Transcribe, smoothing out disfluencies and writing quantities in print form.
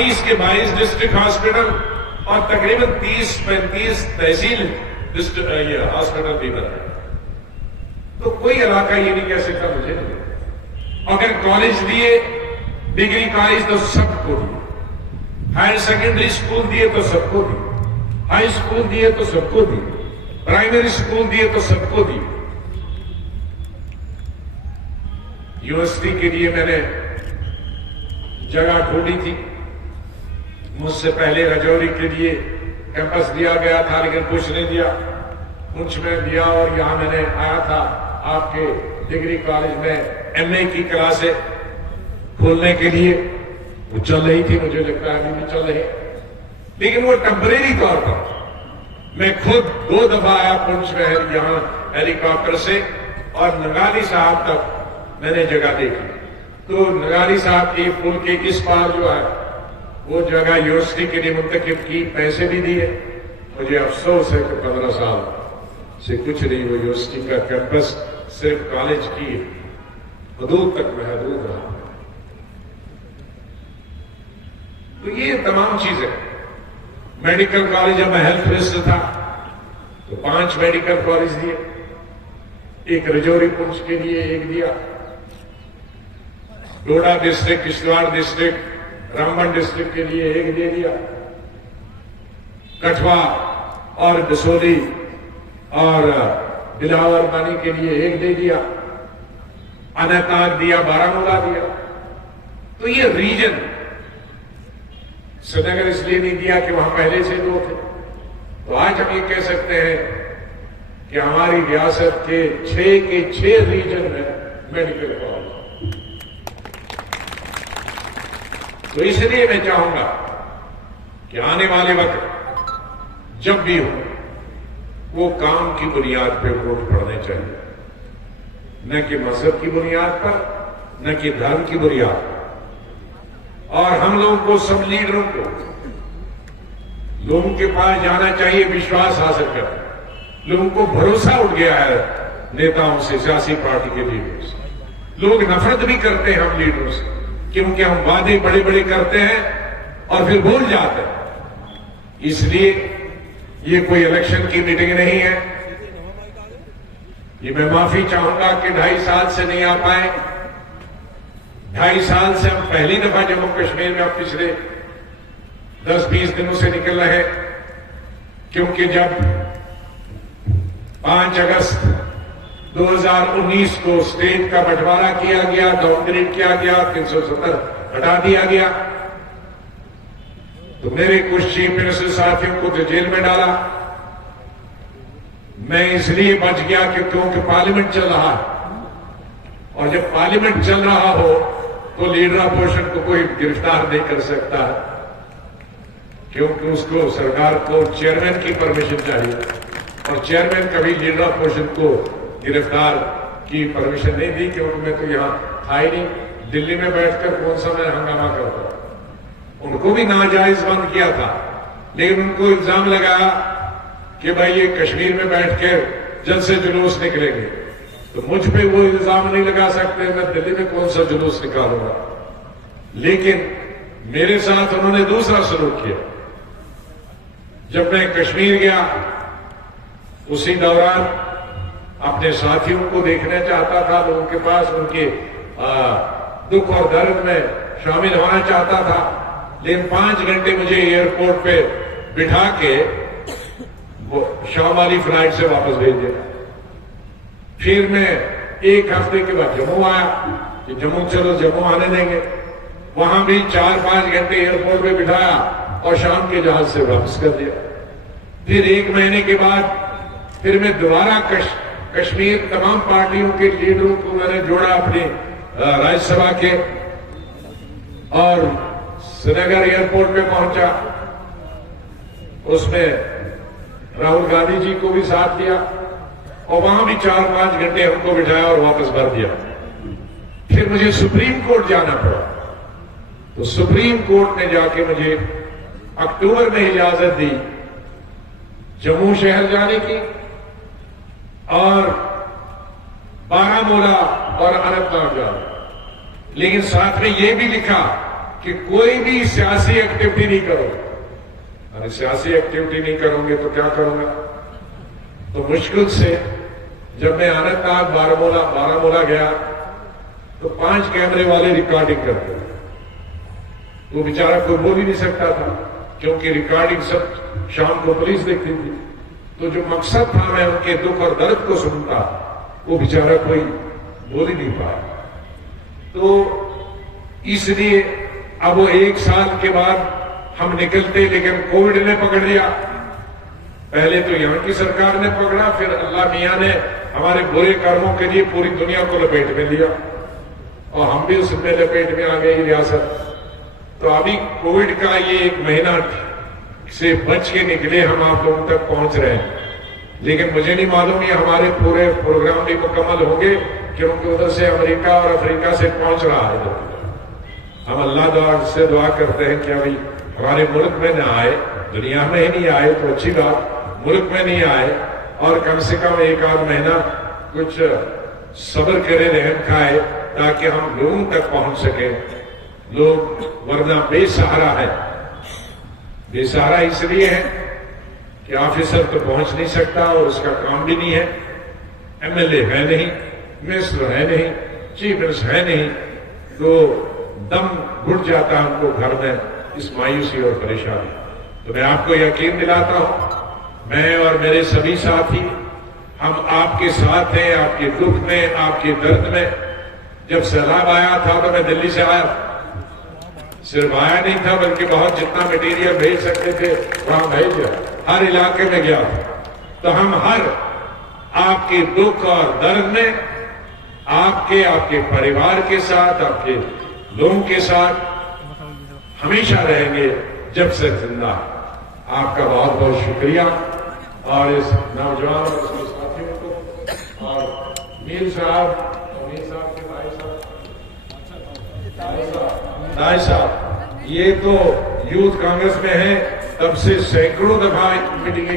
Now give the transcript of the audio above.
22 کے 22 district hospital اور تقریباً 30-35 تحصیل یہ ہاسپٹل بھی بنا. تو کوئی علاقہ یہ نہیں کہہ سکتا مجھے نہیں. اگر کالج دیے, ڈگری کالج تو سب کو دیے, ہائر سیکنڈری اسکول دیے تو سب کو دیے, ہائی اسکول دیے تو سب کو دیے, پرائمری اسکول دیے تو سب کو دیے. یونیورسٹی کے لیے میں نے جگہ ڈھونڈی تھی. مجھ سے پہلے رجوری کے لیے کیمپس دیا گیا تھا, لیکن کچھ نہیں دیا. پونچھ میں دیا, اور یہاں میں نے آیا تھا آپ کے ڈگری کالج میں ایم اے کی کلاسیں کھولنے کے لیے. وہ چل رہی تھی, مجھے لگتا ہے ابھی بھی چل رہی, لیکن وہ ٹیمپریری طور پر. میں خود 2 دفعہ آیا پونچھ میں یہاں ہیلی کاپٹر سے, اور نگاری صاحب تک میں نے جگہ دیکھی. تو نگاری صاحب کی پل کے اس پار جو ہے وہ جگہ یونیورسٹی کے لیے منتخب کی, پیسے بھی دیے. مجھے افسوس ہے کہ 15 سال سے کچھ نہیں, وہ یونیورسٹی کا کیمپس صرف کالج کی حدود تک محدود رہا. تو یہ تمام چیزیں. میڈیکل کالج جب میں ہیلتھ منسٹر تھا تو 5 میڈیکل کالج دیے. ایک رجوری پونچھ کے لیے ایک دیا, doda district, Kishtwar district, Ramban district کے لیے ایک دے دیا, کٹھوا اور دسولی اور بلاور بانی کے لیے ایک دے دیا, اننتناگ دیا, بارامولہ دیا. تو یہ ریجن سری نگر اس لیے نہیں دیا کہ وہاں پہلے سے 2 تھے. تو آج ہم یہ کہہ سکتے ہیں کہ ہماری ریاست کے 6 ریجن میں میڈیکل کالج. تو اس لیے میں چاہوں گا کہ آنے والے وقت جب بھی ہو وہ کام کی بنیاد پہ ووٹ پڑنے چاہیے, نہ کہ مذہب کی بنیاد پر, نہ کہ دھرم کی بنیاد پر. اور ہم لوگوں کو, سب لیڈروں کو لوگوں کے پاس جانا چاہیے وشواس حاصل کر. لوگوں کو بھروسہ اٹھ گیا ہے نیتاؤں سے, سیاسی پارٹی کے لیڈروں سے. لوگ نفرت بھی کرتے ہیں ہم لیڈروں سے, کیونکہ ہم وعدے بڑے بڑے کرتے ہیں اور پھر بھول جاتے ہیں. اس لیے یہ کوئی الیکشن کی میٹنگ نہیں ہے. یہ میں معافی چاہوں گا کہ 2.5 سال سے نہیں آ پائے. 2.5 سال سے ہم پہلی دفعہ جموں کشمیر میں اب پچھلے 10-20 دنوں سے نکل رہے, کیونکہ جب 5 اگست 2019 کو اسٹیٹ کا بٹوارا کیا گیا, ڈاؤن گریڈ کیا گیا, 370 ہٹا دیا گیا, تو میرے کچھ چیف منسٹر ساتھیوں کو تو جیل میں ڈالا. میں اس لیے بچ گیا کہ کیونکہ پارلیمنٹ چل رہا ہے, اور جب پارلیمنٹ چل رہا ہو تو لیڈر اپوزیشن کو کوئی گرفتار نہیں کر سکتا ہے, کیونکہ اس کو سرکار کو چیئرمین کی پرمیشن چاہیے, اور چیئرمین کبھی لیڈر اپوزیشن کو گرفتار کی پرمیشن نہیں دی, کیونکہ میں تو یہاں تھا ہی نہیں. دلی میں بیٹھ کر کون سا میں ہنگامہ کرتا. ان کو بھی ناجائز بند کیا تھا, لیکن ان کو الزام لگایا کہ بھائی یہ کشمیر میں بیٹھ کے جلد سے جلوس نکلیں گے. تو مجھ پہ وہ الزام نہیں لگا سکتے, میں دلی میں کون سا جلوس نکالوں گا. لیکن میرے ساتھ انہوں نے دوسرا سلوک کیا. جب میں کشمیر گیا اسی دوران اپنے ساتھیوں کو دیکھنا چاہتا تھا, لوگوں کے پاس ان کے دکھ اور درد میں شامل ہونا چاہتا تھا, لیکن 5 گھنٹے مجھے ایئرپورٹ پہ بٹھا کے وہ شام والی فلائٹ سے واپس بھیج دیا. پھر میں 1 ہفتے کے بعد جموں آیا کہ جموں چلو جموں آنے دیں گے. وہاں بھی 4-5 گھنٹے ایئرپورٹ پہ بٹھایا اور شام کے جہاز سے واپس کر دیا. پھر 1 مہینے کے بعد پھر میں دوبارہ کشمیر تمام پارٹیوں کے لیڈروں کو میں نے جوڑا اپنی راجیہ سبھا کے, اور سری نگر ایئرپورٹ پہ پہنچا. اس میں راہل گاندھی جی کو بھی ساتھ دیا, اور وہاں بھی 4-5 گھنٹے ہم کو بٹھایا اور واپس بھر دیا. پھر مجھے سپریم کورٹ جانا پڑا, تو سپریم کورٹ نے جا کے مجھے اکتوبر میں اجازت دی جموں شہر جانے کی, اور بارامولہ اور اننت ناگ جانے. لیکن ساتھ میں یہ بھی لکھا کہ کوئی بھی سیاسی ایکٹیویٹی نہیں کرو. ارے سیاسی ایکٹیویٹی نہیں کروں گے تو کیا کروں گا؟ تو مشکل سے جب میں اننت ناگ بارامولہ گیا تو 5 کیمرے والے ریکارڈنگ کرتے تھے. وہ بیچارہ کوئی بول ہی نہیں سکتا تھا کیونکہ ریکارڈنگ سب شام کو پولیس دیکھتی تھی. تو جو مقصد تھا میں ان کے دکھ اور درد کو سنتا وہ بیچارہ کوئی بول ہی نہیں پایا. تو اس لیے اب وہ 1 سال کے بعد ہم نکلتے لیکن کووڈ نے پکڑ لیا. پہلے تو یہاں کی سرکار نے پکڑا, پھر اللہ میاں نے ہمارے برے کاموں کے لیے پوری دنیا کو لپیٹ میں لیا اور ہم بھی اس میں لپیٹ میں آ گئی ریاست. تو ابھی کووڈ کا یہ 1 مہینہ سے بچ کے نکلے ہم آپ لوگوں تک پہنچ رہے ہیں. لیکن مجھے نہیں معلوم یہ ہمارے پورے پروگرام بھی مکمل ہوں گے کیونکہ ادھر سے امریکہ اور افریقہ سے پہنچ رہا ہے. ہم اللہ سے دعا کرتے ہیں کہ ابھی ہمارے ملک میں نہ آئے, دنیا میں ہی نہیں آئے تو اچھی بات, ملک میں نہیں آئے اور کم سے کم 1 آدھ مہینہ کچھ صبر کرے, رحم کھائے تاکہ ہم لوگوں تک پہنچ سکیں. لوگ ورنہ بے سہارا ہے. بے سہارا اس لیے ہے کہ آفیسر تو پہنچ نہیں سکتا اور اس کا کام بھی نہیں ہے, ایم ایل اے ہے نہیں, منسٹر ہے نہیں, چیف منسٹر ہے نہیں, تو دم گھٹ جاتا ہے ہم کو گھر میں اس مایوسی اور پریشانی. تو میں آپ کو یقین دلاتا ہوں, میں اور میرے سبھی ساتھی ہم آپ کے ساتھ ہیں, آپ کے دکھ میں, آپ کے درد میں. جب سیلاب آیا تھا تو میں دلی سے آیا, صرف آیا نہیں تھا بلکہ بہت جتنا مٹیریل بھیج سکتے تھے وہاں بھیج گیا, ہر علاقے میں گیا تھا. تو ہم ہر آپ کے دکھ اور درد میں آپ کے پریوار کے ساتھ, آپ کے لوگوں کے ساتھ ہمیشہ رہیں گے جب سے زندہ. آپ کا بہت بہت شکریہ. اور اس نوجوان اور اس کے ساتھیوں کو اور میر صاحب کے بھائی صاحب یہ تو یوتھ کانگریس میں ہیں, تب سے سینکڑوں دفعہ میٹنگیں